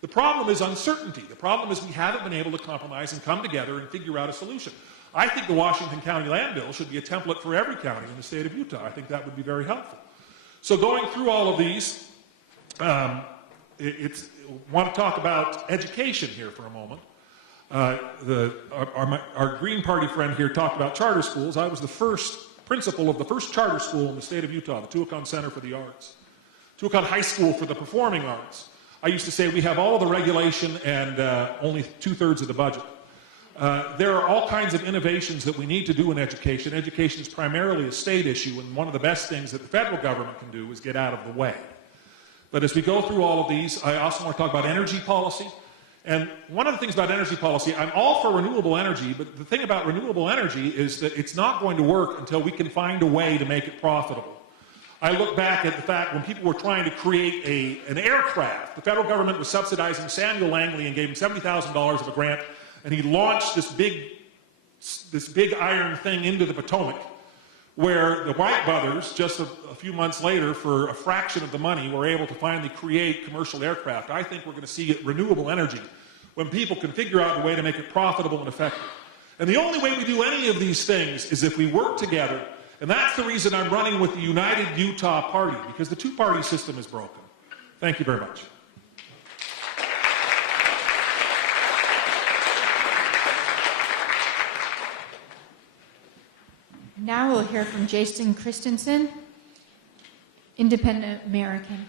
The problem is uncertainty. The problem is we haven't been able to compromise and come together and figure out a solution. I think the Washington County Land Bill should be a template for every county in the state of Utah. I think that would be very helpful. So going through all of these, want to talk about education here for a moment. Our Green Party friend here talked about charter schools. I was the first principal of the first charter school in the state of Utah, the Tuacahn Center for the Arts. Tuacahn High School for the Performing Arts. I used to say we have all of the regulation and only 2/3 of the budget. There are all kinds of innovations that we need to do in education. Education is primarily a state issue, and one of the best things that the federal government can do is get out of the way. But as we go through all of these, I also want to talk about energy policy. And one of the things about energy policy, I'm all for renewable energy, but the thing about renewable energy is that it's not going to work until we can find a way to make it profitable. I look back at the fact when people were trying to create an aircraft, the federal government was subsidizing Samuel Langley and gave him $70,000 of a grant, and he launched this big iron thing into the Potomac, where the White brothers, just a few months later, for a fraction of the money, were able to finally create commercial aircraft. I think we're going to see renewable energy when people can figure out a way to make it profitable and effective. And the only way we do any of these things is if we work together, and that's the reason I'm running with the United Utah Party, because the two-party system is broken. Thank you very much. Now we'll hear from Jason Christensen, Independent American.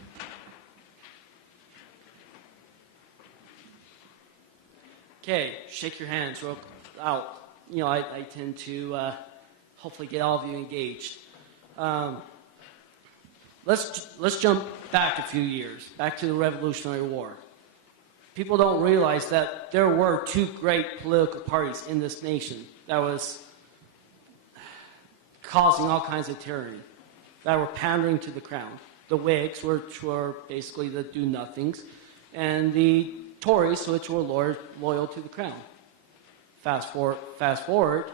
Okay, shake your hands real out. I tend to hopefully get all of you engaged. Let's jump back a few years, back to the Revolutionary War. People don't realize that there were two great political parties in this nation that was causing all kinds of tyranny, that were pandering to the crown. The Whigs, which were basically the do-nothings, and the Tories, which were loyal to the crown. Fast forward,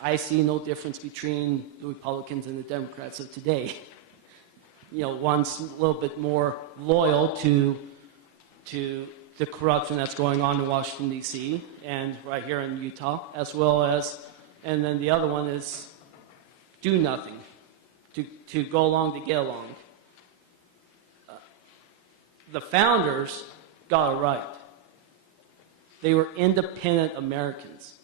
I see no difference between the Republicans and the Democrats of today. One's a little bit more loyal to the corruption that's going on in Washington, D.C., and right here in Utah, as well as, and then the other one is do nothing, to go along to get along. The founders got it right. They were independent Americans.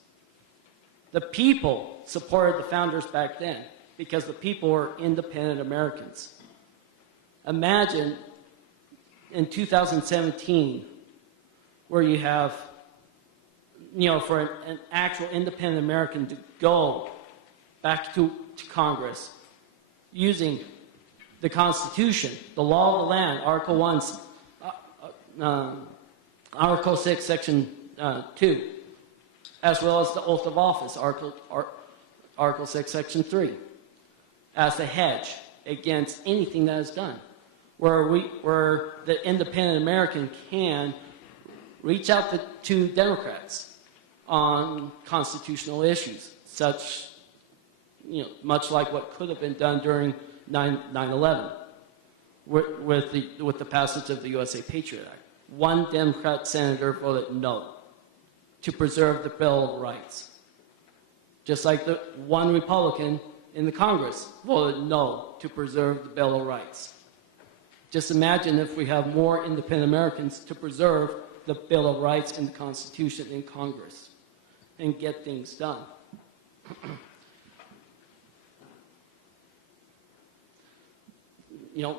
The people supported the founders back then because the people were independent Americans. Imagine in 2017 where you have, for an actual independent American to go back to Congress using the Constitution, the law of the land, Article 1, Article 6, Section 2, as well as the oath of office, Article 6, Section 3, as a hedge against anything that is done, where the independent American can reach out to Democrats on constitutional issues, much like what could have been done during 9/11 with the passage of the USA Patriot Act. One Democrat senator voted no to preserve the Bill of Rights. Just like the one Republican in the Congress voted no to preserve the Bill of Rights. Just imagine if we have more independent Americans to preserve the Bill of Rights and the Constitution in Congress and get things done.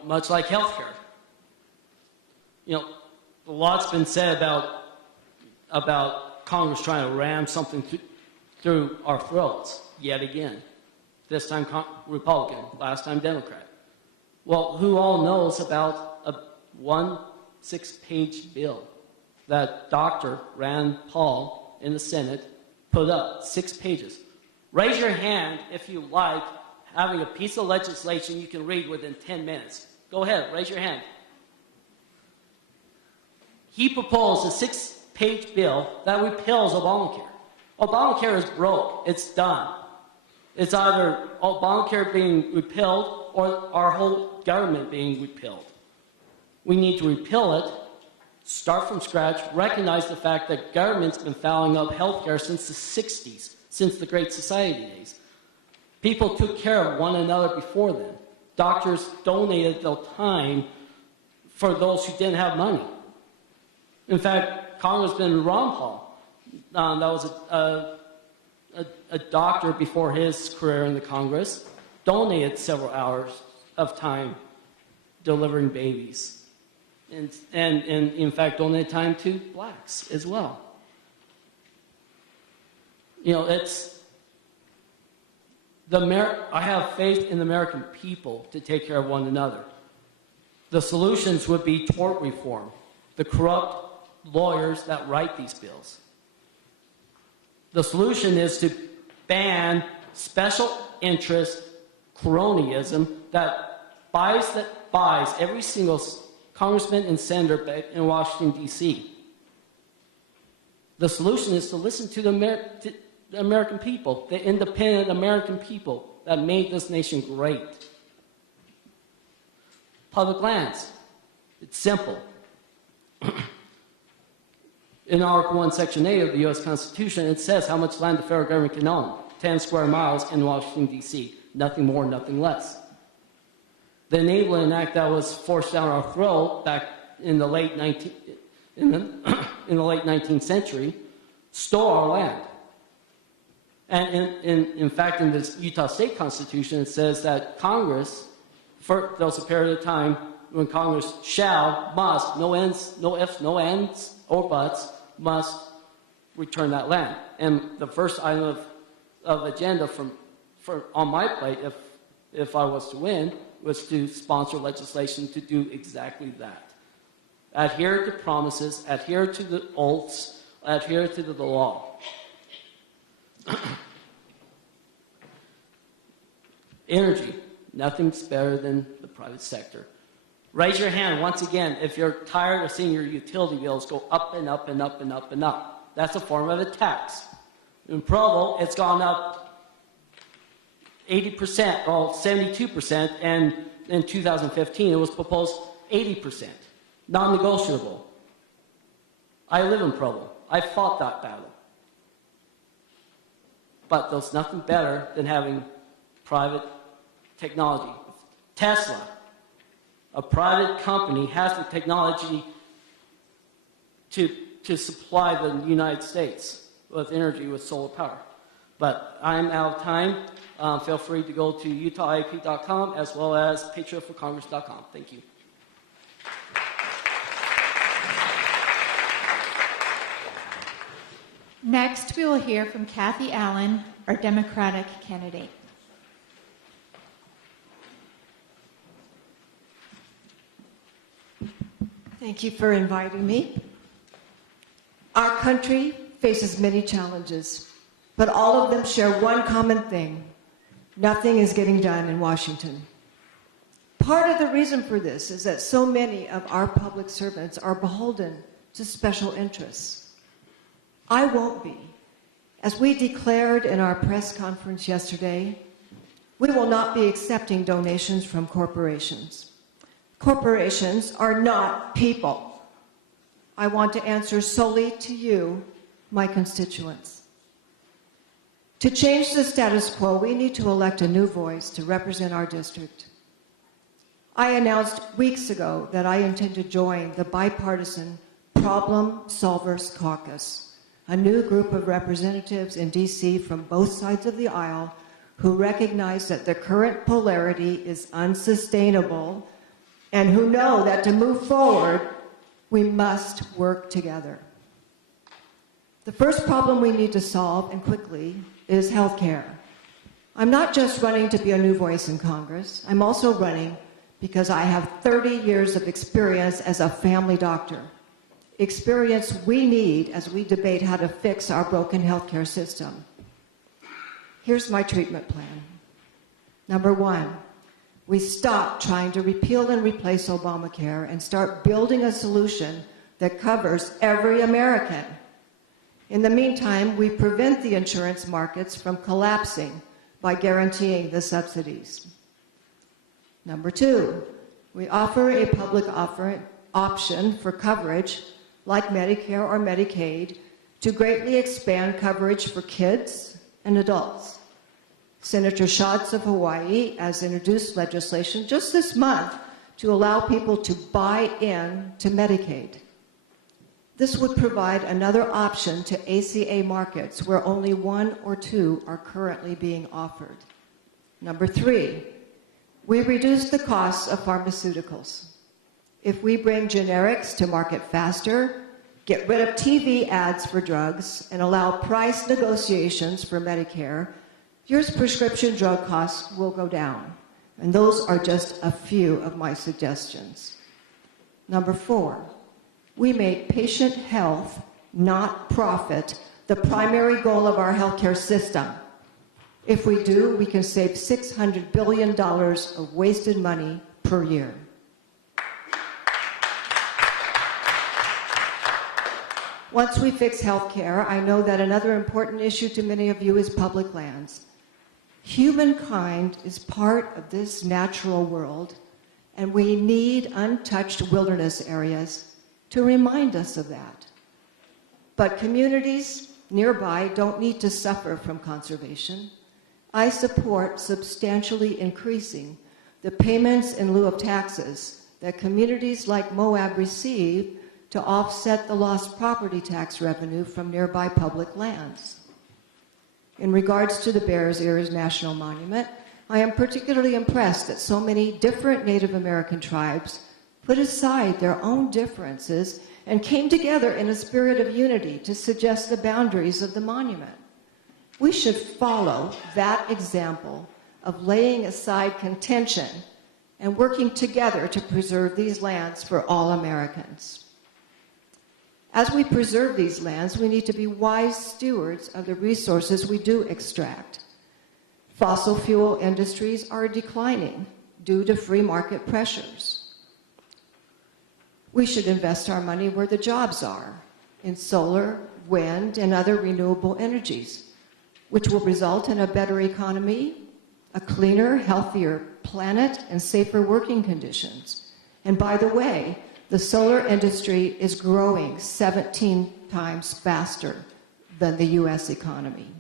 Much like healthcare. A lot's been said about Congress trying to ram something through our throats yet again. This time Republican, last time Democrat. Well, who all knows about a 6-page bill that Dr. Rand Paul in the Senate put up, 6 pages. Raise your hand if you like having a piece of legislation you can read within 10 minutes. Go ahead, raise your hand. He proposed a 6-page bill that repeals Obamacare. Obamacare is broke. It's done. It's either Obamacare being repealed or our whole government being repealed. We need to repeal it, start from scratch, recognize the fact that government's been fouling up healthcare since the 60s, since the Great Society days. People took care of one another before then. Doctors donated their time for those who didn't have money. In fact, Congressman Ron Paul, that was a doctor before his career in the Congress, donated several hours of time delivering babies. And in fact, donated time to blacks as well. You know, I have faith in the American people to take care of one another. The solutions would be tort reform, the corrupt lawyers that write these bills. The solution is to ban special interest cronyism that buys every single congressman and senator in Washington, D.C. The solution is to listen to the American people, the independent American people that made this nation great. Public lands. It's simple. In Article 1, Section 8 of the U.S. Constitution, it says how much land the federal government can own. 10 square miles in Washington, D.C. Nothing more, nothing less. The Enabling Act that was forced down our throat back in the late 19th century stole our land. And in fact, in this Utah State Constitution, it says that Congress, for those a period of time, when Congress shall, must, no ends, no ifs, no ands, or buts, must return that land. And the first item of agenda on my plate, if I was to win, was to sponsor legislation to do exactly that. Adhere to promises, adhere to the oaths, adhere to the law. Energy, nothing's better than the private sector. Raise your hand once again if you're tired of seeing your utility bills go up and up and up and up and up. That's a form of a tax. In Provo, it's gone up 80%, well, 72%, and in 2015 it was proposed 80%. Non-negotiable. I live in Provo. I fought that battle. But there's nothing better than having private technology. Tesla, a private company, has the technology to supply the United States with energy with solar power. But I'm out of time. Feel free to go to utahiap.com as well as patriotforcongress.com. Thank you. Next, we will hear from Kathy Allen, our Democratic candidate. Thank you for inviting me. Our country faces many challenges, but all of them share one common thing. Nothing is getting done in Washington. Part of the reason for this is that so many of our public servants are beholden to special interests. I won't be. As we declared in our press conference yesterday, we will not be accepting donations from corporations. Corporations are not people. I want to answer solely to you, my constituents. To change the status quo, we need to elect a new voice to represent our district. I announced weeks ago that I intend to join the bipartisan Problem Solvers Caucus, a new group of representatives in D.C. from both sides of the aisle who recognize that the current polarity is unsustainable and who know that to move forward, we must work together. The first problem we need to solve, and quickly, is health care. I'm not just running to be a new voice in Congress. I'm also running because I have 30 years of experience as a family doctor. Experience we need as we debate how to fix our broken healthcare system. Here's my treatment plan. Number one, we stop trying to repeal and replace Obamacare and start building a solution that covers every American. In the meantime, we prevent the insurance markets from collapsing by guaranteeing the subsidies. Number two, we offer a public option for coverage, like Medicare or Medicaid, to greatly expand coverage for kids and adults. Senator Schatz of Hawaii has introduced legislation just this month to allow people to buy in to Medicaid. This would provide another option to ACA markets where only one or two are currently being offered. Number three, we reduce the costs of pharmaceuticals. If we bring generics to market faster, get rid of TV ads for drugs, and allow price negotiations for Medicare, your prescription drug costs will go down. And those are just a few of my suggestions. Number four, we make patient health, not profit, the primary goal of our healthcare system. If we do, we can save $600 billion of wasted money per year. Once we fix healthcare, I know that another important issue to many of you is public lands. Humankind is part of this natural world, and we need untouched wilderness areas to remind us of that. But communities nearby don't need to suffer from conservation. I support substantially increasing the payments in lieu of taxes that communities like Moab receive to offset the lost property tax revenue from nearby public lands. In regards to the Bears Ears National Monument, I am particularly impressed that so many different Native American tribes put aside their own differences and came together in a spirit of unity to suggest the boundaries of the monument. We should follow that example of laying aside contention and working together to preserve these lands for all Americans. As we preserve these lands, we need to be wise stewards of the resources we do extract. Fossil fuel industries are declining due to free market pressures. We should invest our money where the jobs are, in solar, wind, and other renewable energies, which will result in a better economy, a cleaner, healthier planet, and safer working conditions. And by the way, the solar industry is growing 17 times faster than the US economy.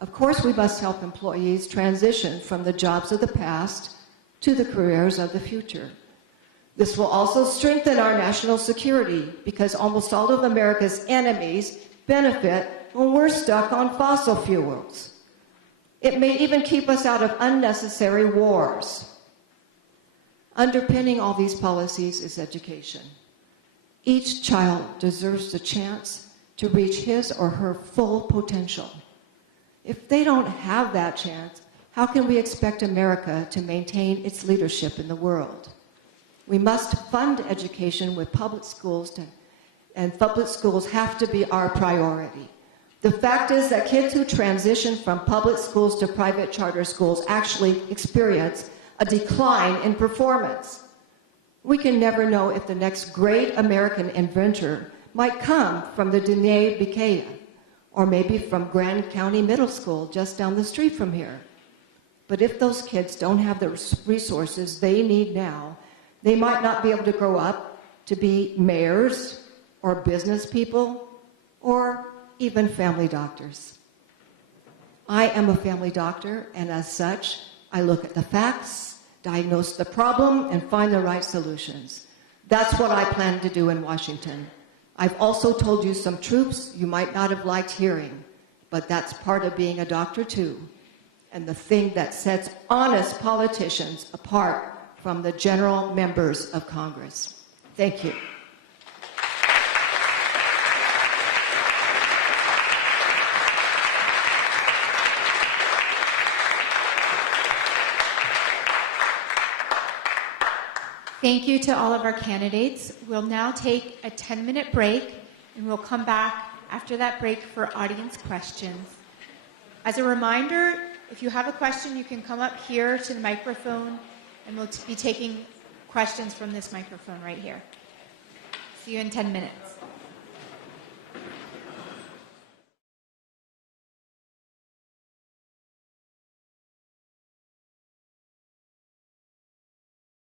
Of course, we must help employees transition from the jobs of the past to the careers of the future. This will also strengthen our national security because almost all of America's enemies benefit when we're stuck on fossil fuels. It may even keep us out of unnecessary wars. Underpinning all these policies is education. Each child deserves the chance to reach his or her full potential. If they don't have that chance, how can we expect America to maintain its leadership in the world? We must fund education with public schools, and public schools have to be our priority. The fact is that kids who transition from public schools to private charter schools actually experience a decline in performance. We can never know if the next great American inventor might come from the Diné Bikea, or maybe from Grand County Middle School just down the street from here. But if those kids don't have the resources they need now, they might not be able to grow up to be mayors or business people or even family doctors. I am a family doctor, and as such, I look at the facts, diagnose the problem, and find the right solutions. That's what I plan to do in Washington. I've also told you some truths you might not have liked hearing, but that's part of being a doctor too, and the thing that sets honest politicians apart from the general members of Congress. Thank you. Thank you to all of our candidates. We'll now take a 10-minute break, and we'll come back after that break for audience questions. As a reminder, if you have a question, you can come up here to the microphone, and we'll be taking questions from this microphone right here. See you in 10 minutes.